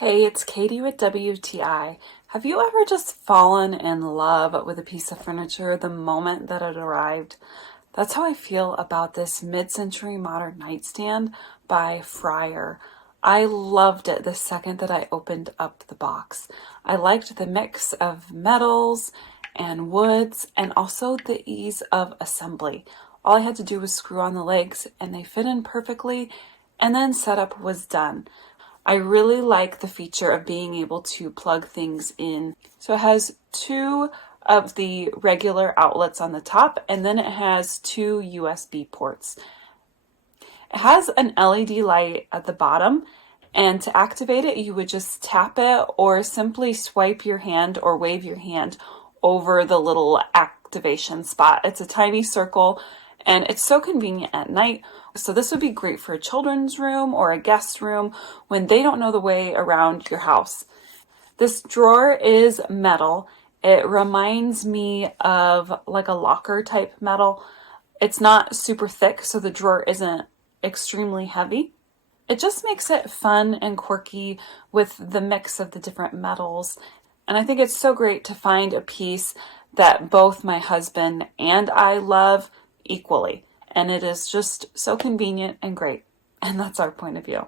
Hey, it's Katie with WTI. Have you ever just fallen in love with a piece of furniture the moment that it arrived? That's how I feel about this mid-century modern nightstand by Frylr. I loved it the second that I opened up the box. I liked the mix of metals and woods and also the ease of assembly. All I had to do was screw on the legs and they fit in perfectly, and then setup was done. I really like the feature of being able to plug things in. So it has two of the regular outlets on the top, and then it has two USB ports. It has an LED light at the bottom, and to activate it, you would just tap it or simply swipe your hand or wave your hand over the little activation spot. It's a tiny circle, and it's so convenient at night. So this would be great for a children's room or a guest room when they don't know the way around your house. This drawer is metal. It reminds me of like a locker type metal. It's not super thick, so the drawer isn't extremely heavy. It just makes it fun and quirky with the mix of the different metals. And I think it's so great to find a piece that both my husband and I love equally. And it is just so convenient and great. And that's our point of view.